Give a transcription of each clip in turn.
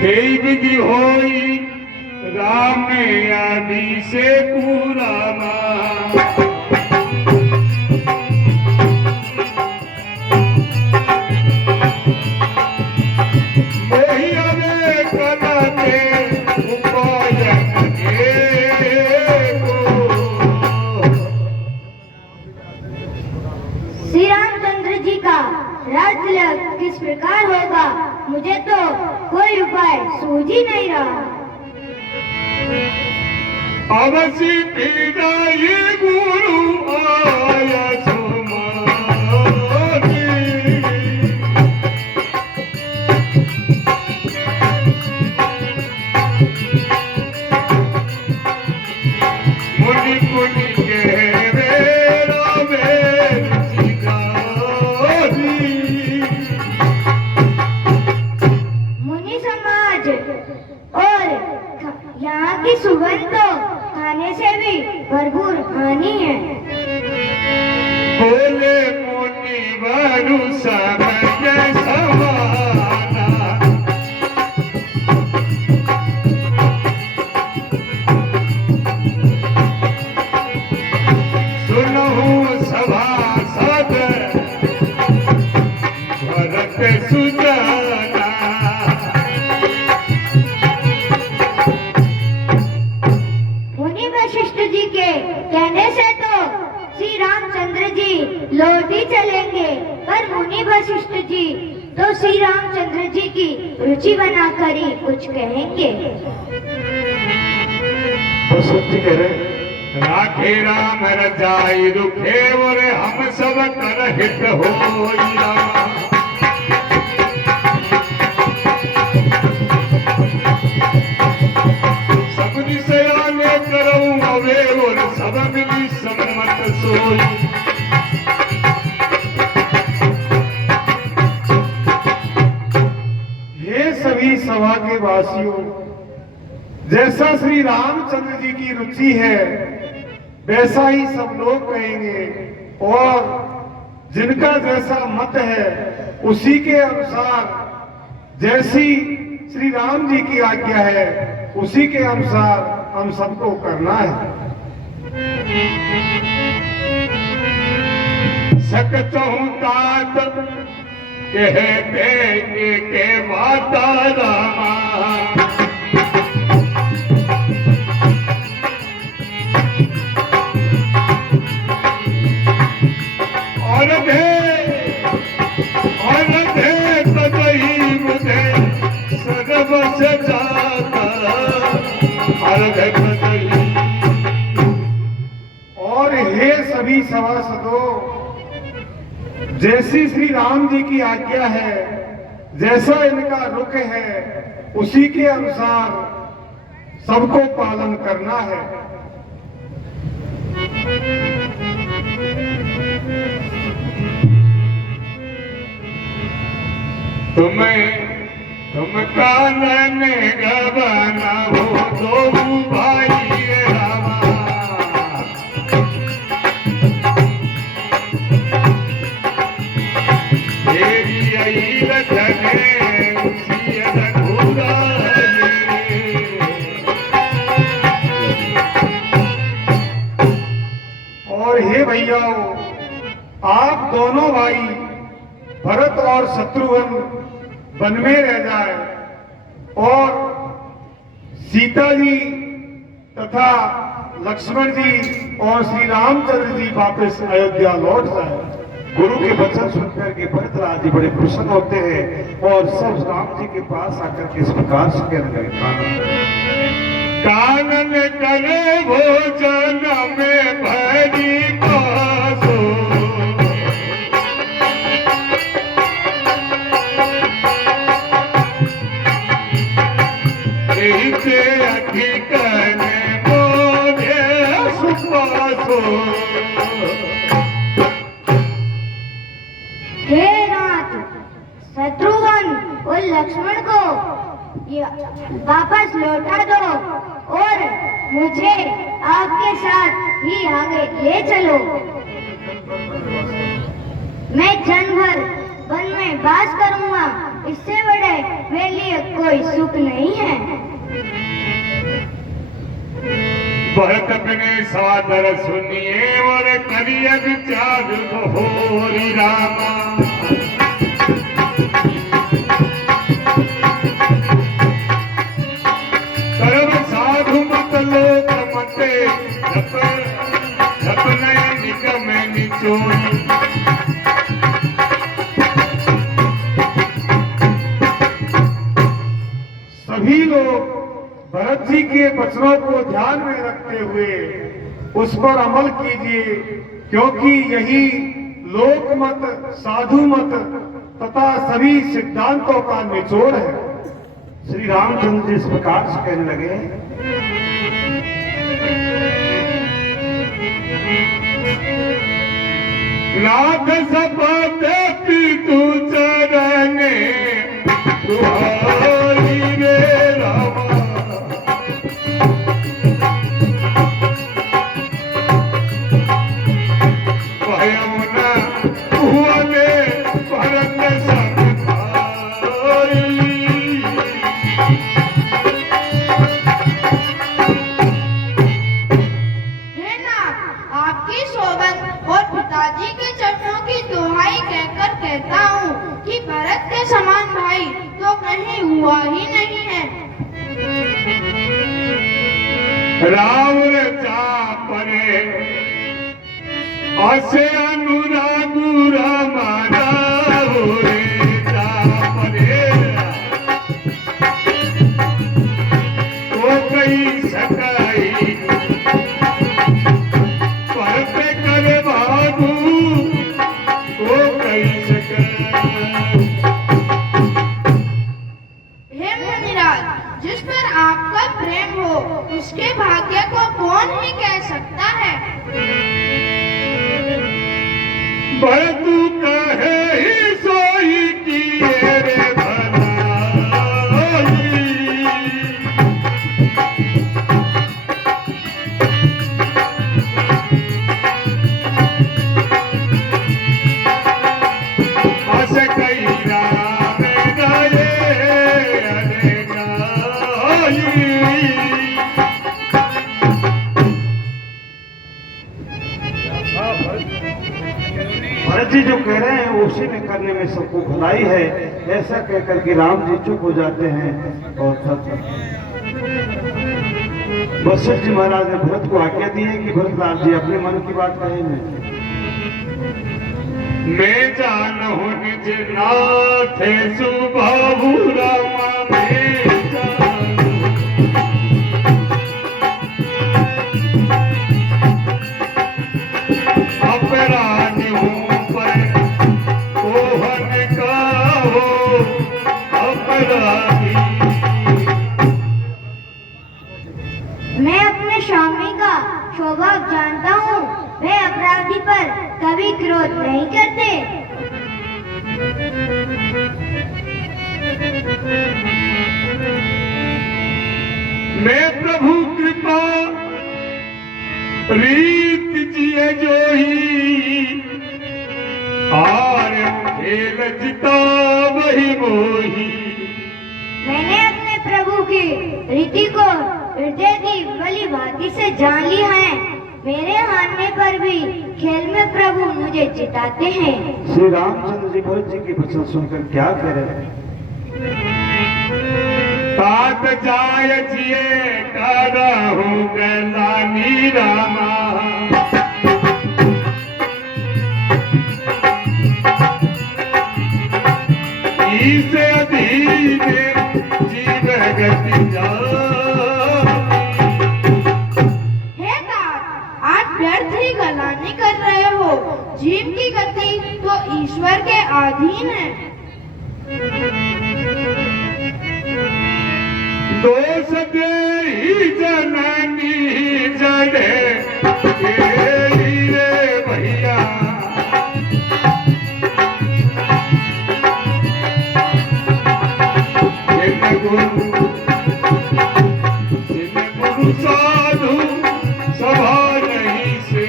विधि होई राम आदि से पूरा श्री रामचंद्र जी का राजतिलक किस प्रकार होगा, मुझे तो कोई उपाय सूझ ही नहीं रहा। अवश्य पीड़ा ये गुरु आया मुनि मुनि के यहाँ की सुगंध तो खाने से भी भरपूर हानि है। बोले मुनि वरु समय समाना, सुनहु सभासद भरत सुजाना। वशिष्ठ जी के कहने से तो श्री रामचंद्र जी लौट ही चलेंगे, पर मुनि वशिष्ठ जी तो श्री रामचंद्र जी की रुचि बनाकर ही कुछ कहेंगे। वशिष्ठ जी कह रहे राखे राम रजाई रुखे और हम सब कर हित होई रामा। सब मिली सम्मत सोई। हे सभी सभा के वासियों, जैसा श्री रामचंद्र जी की रुचि है वैसा ही सब लोग कहेंगे, और जिनका जैसा मत है उसी के अनुसार, जैसी श्री राम जी की आज्ञा है उसी के अनुसार हम सबको करना है। सकतहु तात कहते के माता रामा, और दे तदई मुझे सर्व सजाता, और हे सभी सभासदों, जैसी श्री राम जी की आज्ञा है, जैसा इनका रुख है उसी के अनुसार सबको पालन करना है। तुम कानन गवाना हो दो भाई रामा, तेरी आई रखने उसी रघुरा। और हे भैया, आप दोनों भाई भरत और शत्रुघ्न वन में रह जाए और सीता जी तथा लक्ष्मण जी और श्री रामचंद्र जी वापस अयोध्या लौट जाए। गुरु के वचन सुनकर के भरतराज जी बड़े प्रसन्न होते हैं और सब राम जी के पास आकर के इस प्रकार से कहने लगे, कानन करे भोजन में भरी पासो, इसे अधिकन बोले सुपासो। हे नाथ, शत्रुघ्न और लक्ष्मण को वापस लौटा दो और मुझे आपके साथ ही आगे ले चलो। मैं जन्म भर वन में वास करूंगा, इससे बड़े मेरे लिए कोई सुख नहीं है। भरत अपने सादर सुनिए और करिय विचार होरी रामा। कर्म साधु मत लोक मते जप नय निगम निचोरी। सभी लोग भरत जी के वचनों को ध्यान में रखते हुए उस पर अमल कीजिए, क्योंकि यही लोकमत, साधु मत तथा सभी सिद्धांतों का निचोड़ है। श्री रामचंद्र जी इस प्रकार से कहने लगे। नाथ सपते पीतु चरणे तुम्हारी रे रामा। भयउ न हुअने भरत सब भाई। हे नाथ, आपकी सोबत और पिताजी के चरणों की दुहाई कहकर कहता हूँ कि भरत के समान भाई तो कहीं हुआ ही नहीं है। रावण चापरे असे अनुरागु रामारा रे चापरे। तो कई सकाई परत करे बाबू तो कई सकाई। हे मुनिराज, जिस पर आपका प्रेम हो उसके भाग्य को कौन ही कह सकता है। भरतु कहे ही सोई किए रे भलाई। अस कई राम गए अनेकाई। भरत जी जो कह रहे हैं उसी में करने में सबको भलाई है, ऐसा कहकर के राम जी चुप हो जाते हैं। और वशिष्ठ जी महाराज ने भरत को आज्ञा दी है कि भरतलाल जी अपने मन की बात कहेंगे। मैं जानहु निज नाथ सुबाहु रामा। मैं जानहु अपराधी हूँ पर कोहन का हो अपराधी। मैं अपने स्वामी का स्वभाव जानता हूँ, वे अपराधी पर कभी क्रोध नहीं करते। मैं प्रभु कृपा रीत जिए जो ही हार खेल जिता वही मोही। मैंने अपने प्रभु की रीति को हृदय की भली भांति से जान लिया है। मेरे हारने पर भी खेल में प्रभु मुझे जिताते हैं। श्री रामचंद्र जी भरत जी की वचन सुनकर क्या कह रहे हैं। तात जाय जिए करहु गलानी रामा। ईसे अधीन जीव गति जा। हे तात, आप व्यर्थ ही गलानी कर रहे हो। जीव की गति तो ईश्वर के अधीन है। दोष दे ही जननी जड़े रे भैया। जिन गुरु साधु सभा नहीं से।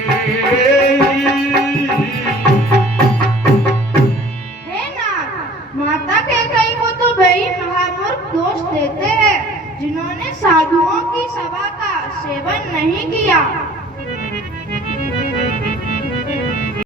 हे नाथ, माता कैकेयी को देते हैं जिन्होंने साधुओं की सभा का सेवन नहीं किया।